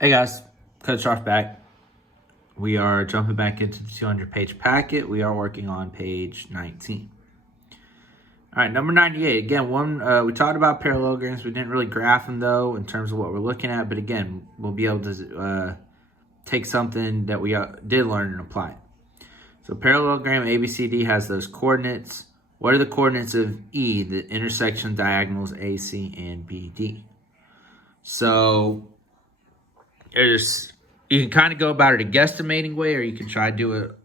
Hey guys, Coach Sharp back. We are jumping back into the 200-page packet. We are working on page 19. All right, number 98. Again, we talked about parallelograms. We didn't really graph them though in terms of what we're looking at. But again, we'll be able to take something that we did learn and apply it. So parallelogram ABCD has those coordinates. What are the coordinates of E, the intersection diagonals AC and BD? So you can kind of go about it a guesstimating way, or you can try to do it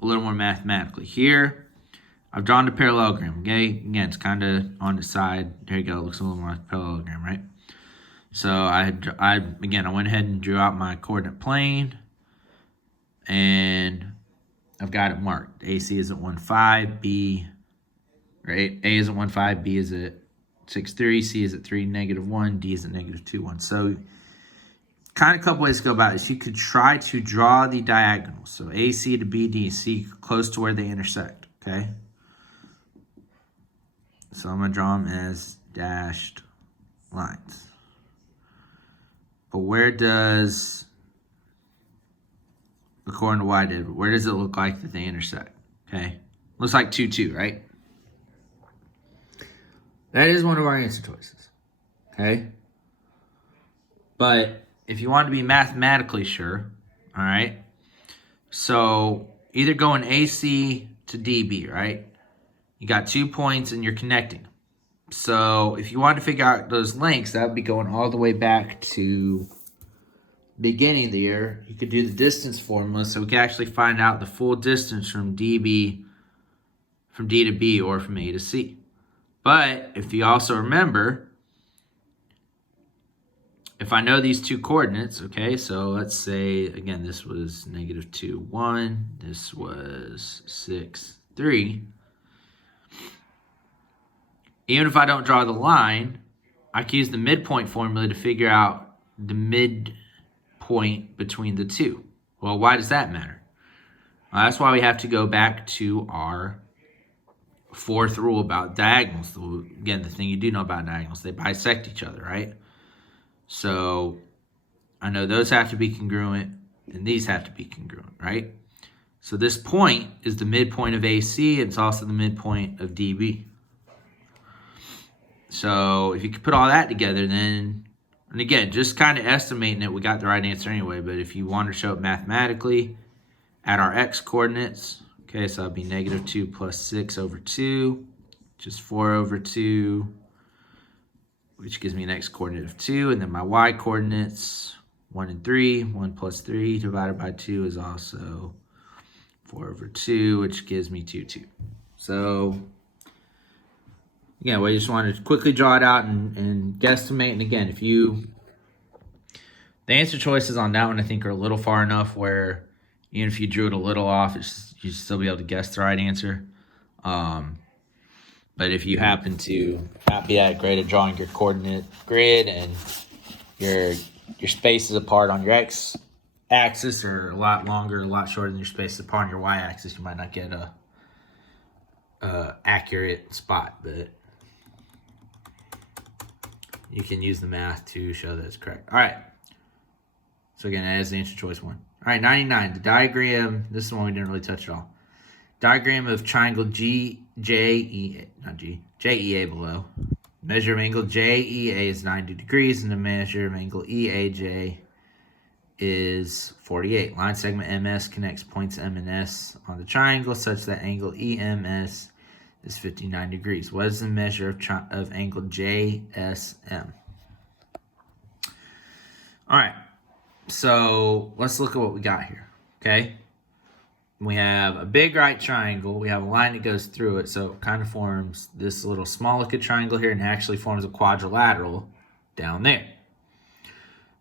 a little more mathematically. Here, I've drawn the parallelogram, okay? Again, it's kind of on the side. There you go. It looks a little more like a parallelogram, right? So I went ahead and drew out my coordinate plane, and I've got it marked. AC is at 1, 5, B, right? A is at 1, 5, B is at 6, 3, C is at 3, -1, D is at -2, 1. So kind of a couple ways to go about this. You could try to draw the diagonals. So AC to BD, see close to where they intersect, okay? So I'm going to draw them as dashed lines. But where does, according to what I did, where does it look like that they intersect, okay? Looks like 2, 2, right? That is one of our answer choices, okay? But if you want to be mathematically sure, all right, so either going AC to DB, right? You got 2 points and you're connecting. So if you want to figure out those lengths, that would be going all the way back to beginning of the year. You could do the distance formula, so we can actually find out the full distance from DB, from D to B, or from A to C. But if you also remember, if I know these two coordinates, okay, so let's say, again, this was -2, 1. This was 6, 3. Even if I don't draw the line, I can use the midpoint formula to figure out the midpoint between the two. Well, why does that matter? Well, that's why we have to go back to our fourth rule about diagonals. Again, the thing you do know about diagonals, they bisect each other, right? So I know those have to be congruent and these have to be congruent, right? So this point is the midpoint of AC. It's also the midpoint of DB. So if you could put all that together, then, and again, just kind of estimating it, we got the right answer anyway. But if you want to show it mathematically, at our x coordinates, okay, so that'd be -2 plus 6 over 2, which is 4 over 2. Which gives me an x coordinate of 2. And then my y coordinates, 1 and 3. 1 plus 3 divided by 2 is also 4 over 2, which gives me 2, 2. So, again, we just want to quickly draw it out and guesstimate. And again, the answer choices on that one, I think, are a little far enough where even if you drew it a little off, you'd still be able to guess the right answer. But if you happen to not be that great at drawing your coordinate grid and your spaces apart on your x-axis are a lot longer, a lot shorter than your spaces apart on your y-axis, you might not get a accurate spot. But you can use the math to show that it's correct. All right. So again, that is the answer choice 1. All right, 99. The diagram, this is one we didn't really touch at all. Diagram of triangle JEA below. Measure of angle JEA is 90 degrees, and the measure of angle EAJ is 48. Line segment MS connects points M and S on the triangle such that angle EMS is 59 degrees. What is the measure of angle JSM? All right, so let's look at what we got here, okay? We have a big right triangle. We have a line that goes through it, so it kind of forms this little small looking triangle here and actually forms a quadrilateral down there.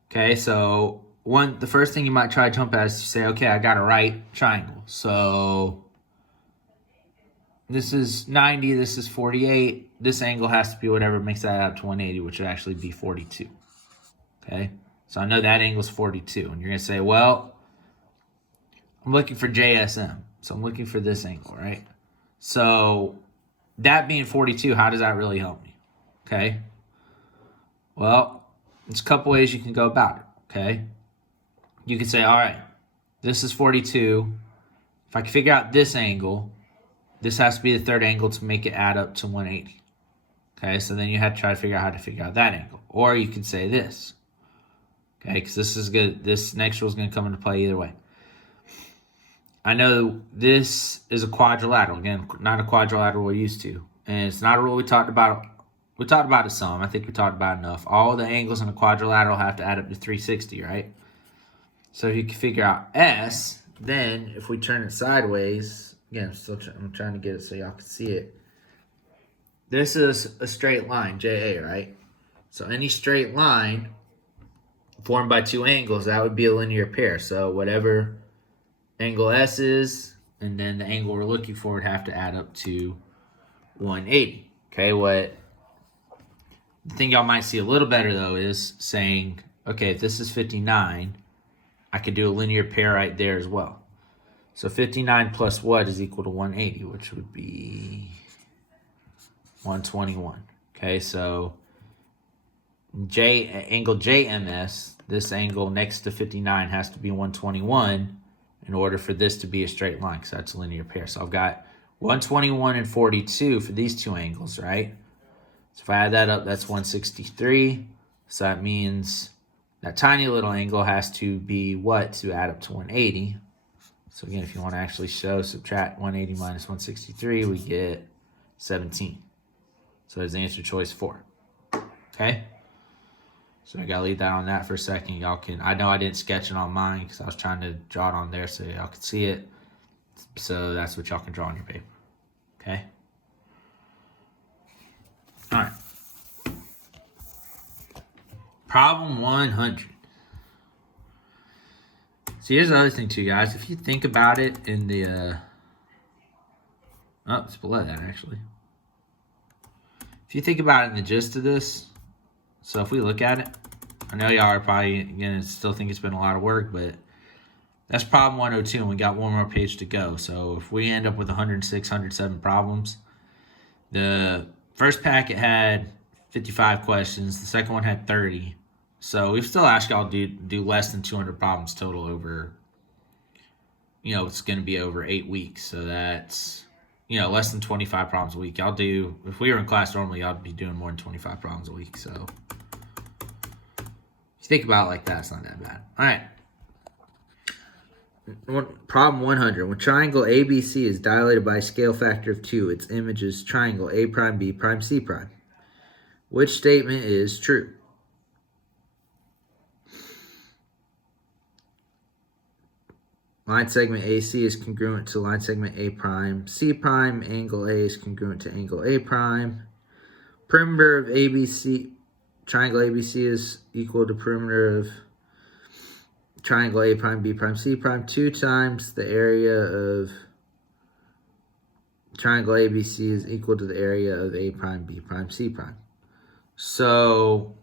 Okay, so the first thing you might try to jump at is to say, okay, I got a right triangle. So this is 90, this is 48. This angle has to be whatever makes that out to 180, which would actually be 42. Okay, so I know that angle is 42. And you're going to say, well, I'm looking for JSM, so I'm looking for this angle, right? So that being 42, how does that really help me? Okay. Well, there's a couple ways you can go about it, okay? you could say, all right, this is 42. If I can figure out this angle, this has to be the third angle to make it add up to 180. Okay, so then you have to try to figure out how to figure out that angle. Or you could say this. Okay, because this is good. This next rule is going to come into play either way. I know this is a quadrilateral. Again, not a quadrilateral we're used to. And it's not a rule we talked about. We talked about it some. I think we talked about it enough. All the angles in a quadrilateral have to add up to 360, right? So if you can figure out S, then if we turn it sideways, again, I'm trying to get it so y'all can see it. This is a straight line, JA, right? So any straight line formed by two angles, that would be a linear pair. So whatever angle S is, and then the angle we're looking for would have to add up to 180. Okay, the thing y'all might see a little better, though, is saying, okay, if this is 59, I could do a linear pair right there as well. So 59 plus what is equal to 180, which would be 121. Okay, so angle JMS, this angle next to 59 has to be 121 in order for this to be a straight line, because that's a linear pair. So I've got 121 and 42 for these two angles, right? So if I add that up, that's 163. So that means that tiny little angle has to be what to add up to 180? So again, if you want to actually subtract 180 minus 163, we get 17. So there's the answer choice 4. Okay? So I got to leave that on that for a second. Y'all can, I know I didn't sketch it on mine because I was trying to draw it on there so y'all could see it. So that's what y'all can draw on your paper. Okay? All right. Problem 100. So here's the other thing too, guys. If you think about it in the, it's below that actually. If you think about it in the gist of this, so if we look at it, I know y'all are probably going to still think it's been a lot of work, but that's problem 102, and we got one more page to go. So if we end up with 106, 107 problems, the first packet had 55 questions. The second one had 30. So we've still asked y'all to do less than 200 problems total over, it's going to be over 8 weeks. So that's, less than 25 problems a week. Y'all do, if we were in class normally, y'all would be doing more than 25 problems a week. So if you think about it like that, it's not that bad. All right. Problem 100. When triangle ABC is dilated by a scale factor of 2, its image is triangle A prime, B prime, C prime. Which statement is true? Line segment AC is congruent to line segment A prime, C prime. Angle A is congruent to angle A prime. Perimeter of ABC, triangle ABC is equal to perimeter of triangle A prime, B prime, C prime, 2 times the area of triangle ABC is equal to the area of A prime, B prime, C prime. So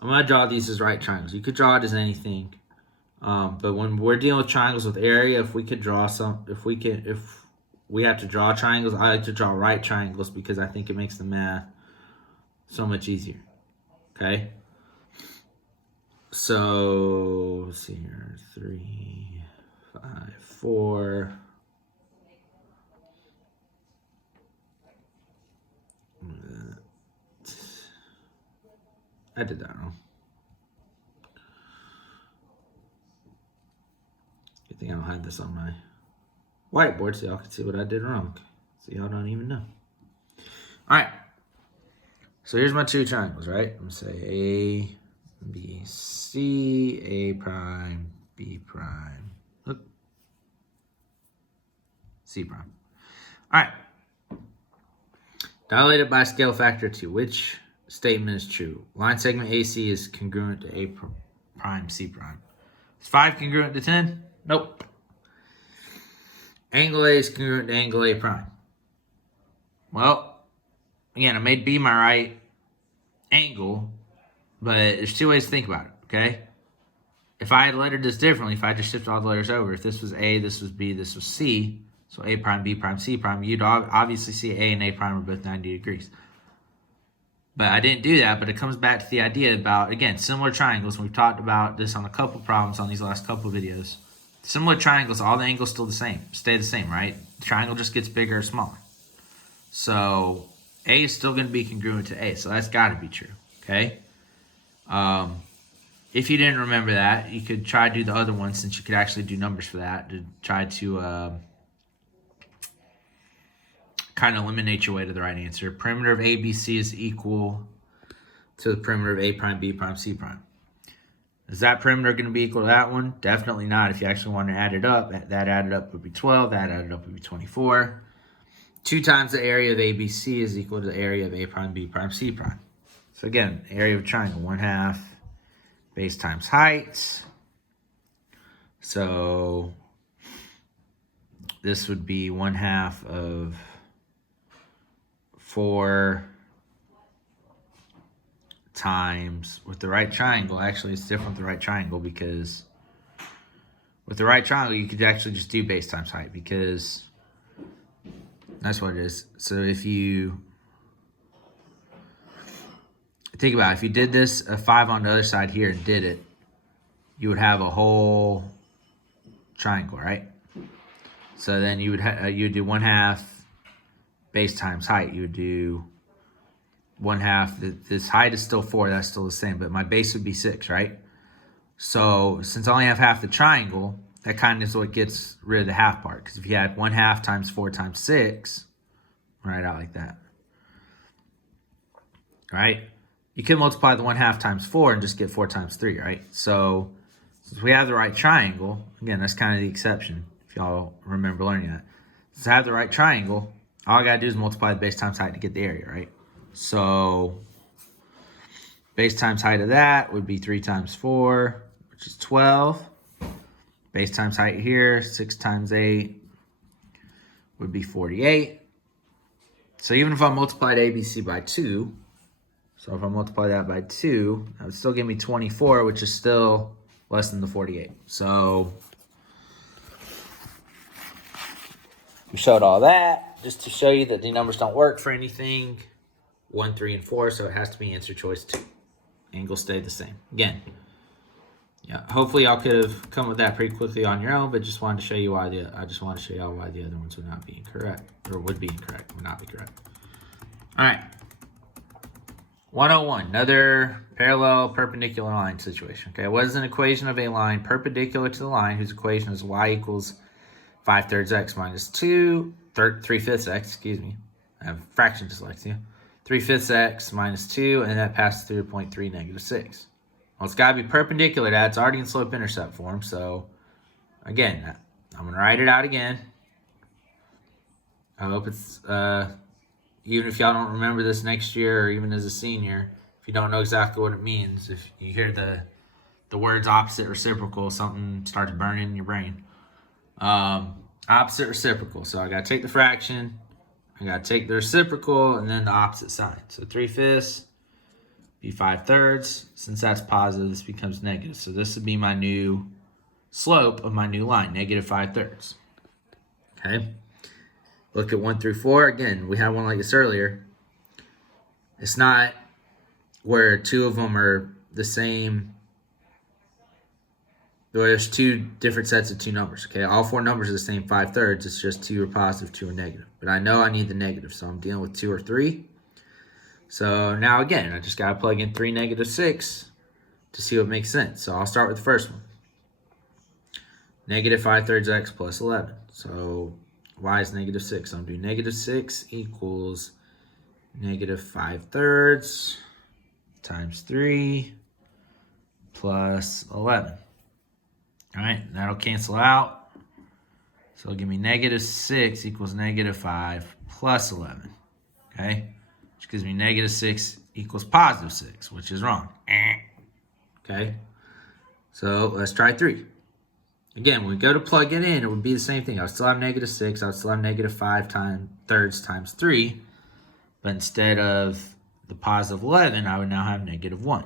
I'm going to draw these as right triangles. You could draw it as anything. But when we're dealing with triangles with area, if we have to draw triangles, I like to draw right triangles because I think it makes the math so much easier. Okay? So, let's see here. 3, 5, 4. I did that wrong. Good thing I don't have this on my whiteboard so y'all can see what I did wrong. So y'all don't even know. All right. So here's my 2 triangles, right? I'm going to say A, B, C, A prime, B prime, C prime. All right. Dilated by a scale factor 2. Which statement is true? Line segment AC is congruent to A prime, C prime. Is 5 congruent to 10? Nope. Angle A is congruent to angle A prime. Well, again, I made B my right angle, but there's 2 ways to think about it, okay? If I had lettered this differently, if I just shifted all the letters over, if this was A, this was B, this was C, so A prime, B prime, C prime, you'd obviously see A and A prime are both 90 degrees. But I didn't do that, but it comes back to the idea about, again, similar triangles. We've talked about this on a couple problems on these last couple videos. Similar triangles, all the angles still the same, stay the same, right? The triangle just gets bigger or smaller. So A is still going to be congruent to A, so that's got to be true, okay? If you didn't remember that, you could try to do the other one, since you could actually do numbers for that, to try to kind of eliminate your way to the right answer. Perimeter of ABC is equal to the perimeter of A prime, B prime, C prime. Is that perimeter going to be equal to that one? Definitely not. If you actually want to add it up, that added up would be 12, that added up would be 24. 2 times the area of ABC is equal to the area of A prime, B prime, C prime. So again, area of a triangle, 1/2 base times height. So this would be 1/2 of 4 times, with the right triangle, actually it's different with the right triangle, because with the right triangle you could actually just do base times height, because that's what it is. So if you think about it, if you did this, a 5 on the other side here and did it, you would have a whole triangle, right? So then you would you'd do 1/2 base times height. You would do 1/2. This height is still 4. That's still the same, but my base would be 6, right? So since I only have half the triangle, that kind of is what gets rid of the half part. Because if you had 1/2 times 4 times 6, right out like that, right? You could multiply the 1/2 times 4 and just get 4 times 3, right? So since we have the right triangle, again, that's kind of the exception, if y'all remember learning that. Since I have the right triangle, all I got to do is multiply the base times height to get the area, right? So base times height of that would be 3 times 4, which is 12. Base times height here, 6 times 8 would be 48. So even if I multiplied ABC by 2, so if I multiply that by 2, that would still give me 24, which is still less than the 48. So we showed all that just to show you that the numbers don't work for anything 1, 3, and 4, so it has to be answer choice 2. Angles stay the same. Again, yeah, hopefully y'all could have come with that pretty quickly on your own, but just wanted to show you why I just wanted to show y'all why the other ones would not be incorrect, or would be incorrect, would not be correct. All right. 101, another parallel perpendicular line situation. Okay, what is an equation of a line perpendicular to the line whose equation is y equals 5/3 x minus 3/5 x, excuse me. I have fraction dyslexia. 3/5 x minus 2, and that passes through point 3, -6. Well, it's got to be perpendicular to that. It's already in slope-intercept form, so again, I'm going to write it out again. I hope it's, even if y'all don't remember this next year or even as a senior, if you don't know exactly what it means, if you hear the words opposite reciprocal, something starts burning in your brain. Opposite reciprocal. So I got to take the fraction, I got to take the reciprocal, and then the opposite side. So 3/5 be 5/3. Since that's positive, this becomes negative. So this would be my new slope of my new line, -5/3. Okay. Look at 1 through 4. Again, we had one like this earlier. It's not where 2 of them are the same. There's 2 different sets of 2 numbers. Okay, all 4 numbers are the same 5/3. It's just 2 are positive, 2 are negative. But I know I need the negative, so I'm dealing with 2 or 3. So now again, I just got to plug in 3, -6 to see what makes sense. So I'll start with the first one. -5/3 x plus 11. So y is -6. So I'm doing -6 equals -5/3 times 3 plus 11. All right, that'll cancel out. So it'll give me -6 equals -5 plus 11. Okay, which gives me -6 equals +6, which is wrong. Okay, so let's try 3. Again, when we go to plug it in, it would be the same thing. I would still have -6. I would still have -5/3 times 3. But instead of the positive 11, I would now have -1.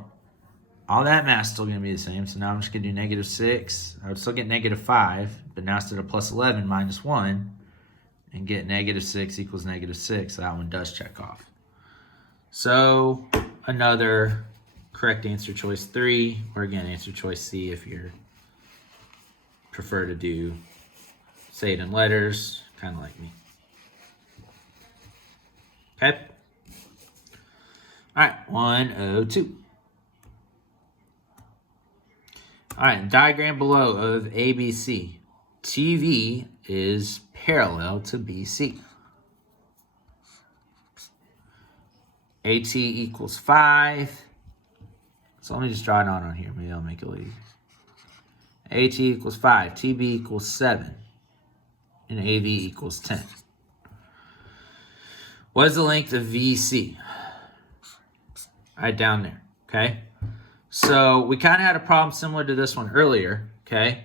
All that math is still going to be the same. So now I'm just going to do -6. I would still get -5. But now instead of plus 11, -1. And get -6 equals -6. So that one does check off. So another correct answer choice 3, or again, answer choice C if you prefer to say it in letters, kind of like me. Okay. All right, 102. All right, diagram below of ABC. TV is parallel to BC. AT equals 5. So let me just draw it on here. Maybe I'll make it a little easier. AT equals 5. TB equals 7. And AV equals 10. What is the length of VC? Right down there, okay? So we kind of had a problem similar to this one earlier, okay?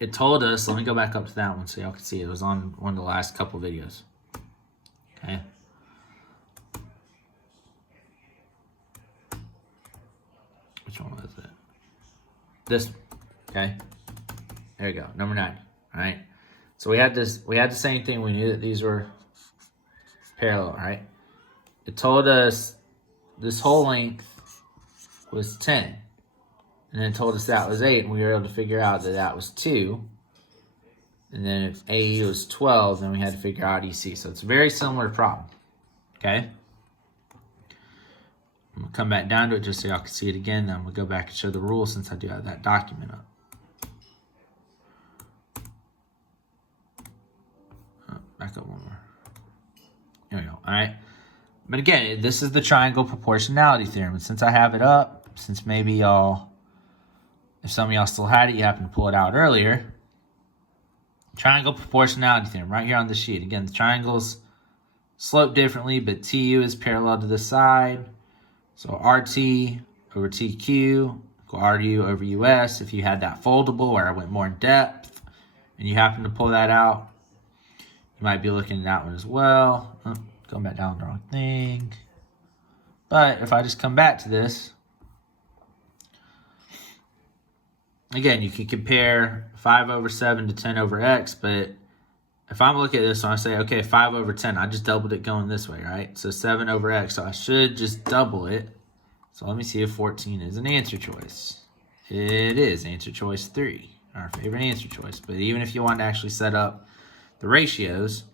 It told us, let me go back up to that one so y'all can see it. It was on one of the last couple videos, okay? Which one was it? This one, okay? There you go, number 90, all right? So we had the same thing. We knew that these were parallel, right? It told us this whole length was 10. And then it told us that was 8, and we were able to figure out that that was 2. And then if AE was 12, then we had to figure out EC. So it's a very similar problem, okay? I'm going to come back down to it just so y'all can see it again. Then I'm going to go back and show the rules since I do have that document up. Back up one more. There we go. All right. But again, this is the triangle proportionality theorem. And since I have it up, since maybe y'all, if some of y'all still had it, you happened to pull it out earlier. Triangle proportionality theorem right here on the sheet. Again, the triangles slope differently, but TU is parallel to the side. So RT over TQ equal RU over US. If you had that foldable where I went more in depth and you happen to pull that out, you might be looking at that one as well. Oh, going back down the wrong thing. But if I just come back to this, again, you can compare 5 over 7 to 10 over x, but if I'm looking at this and I say, okay, 5 over 10, I just doubled it going this way, right? So 7 over x, so I should just double it. So let me see if 14 is an answer choice. It is answer choice 3, our favorite answer choice. But even if you want to actually set up the ratios,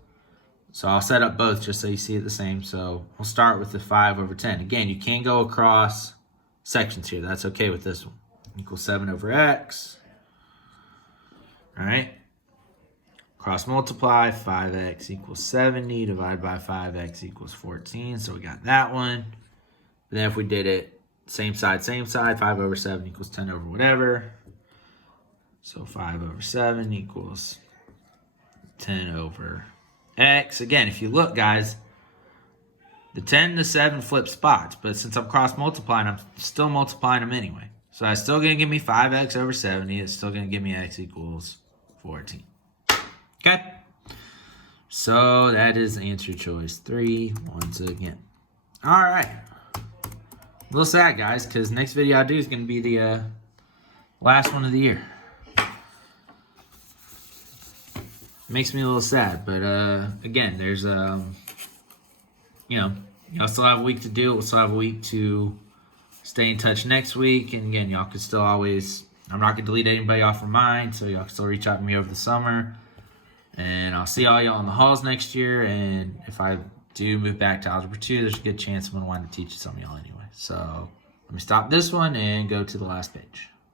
so I'll set up both just so you see it the same. So we'll start with the 5 over 10. Again, you can go across sections here. That's okay with this one. Equals 7 over x. All right. Cross multiply, 5x equals 70 divided by 5x equals 14. So we got that one. But then if we did it same side, 5 over 7 equals 10 over whatever. So 5 over 7 equals 10 over x. Again, if you look, guys, the 10 and the 7 flip spots. But since I'm cross multiplying, I'm still multiplying them anyway. So that's still going to give me 5x over 70. It's still going to give me x equals 14. Okay. So that is answer choice 3 once again. All right. A little sad, guys, because next video I do is going to be the last one of the year. Makes me a little sad, but again, there's y'all still have a week to do it. We'll still have a week to stay in touch next week, and again, y'all can still always, I'm not gonna delete anybody off of mine, so y'all can still reach out to me over the summer, and I'll see all y'all in the halls next year. And if I do move back to Algebra 2, there's a good chance I'm gonna wind up teaching some of y'all anyway. So let me stop this one and go to the last page.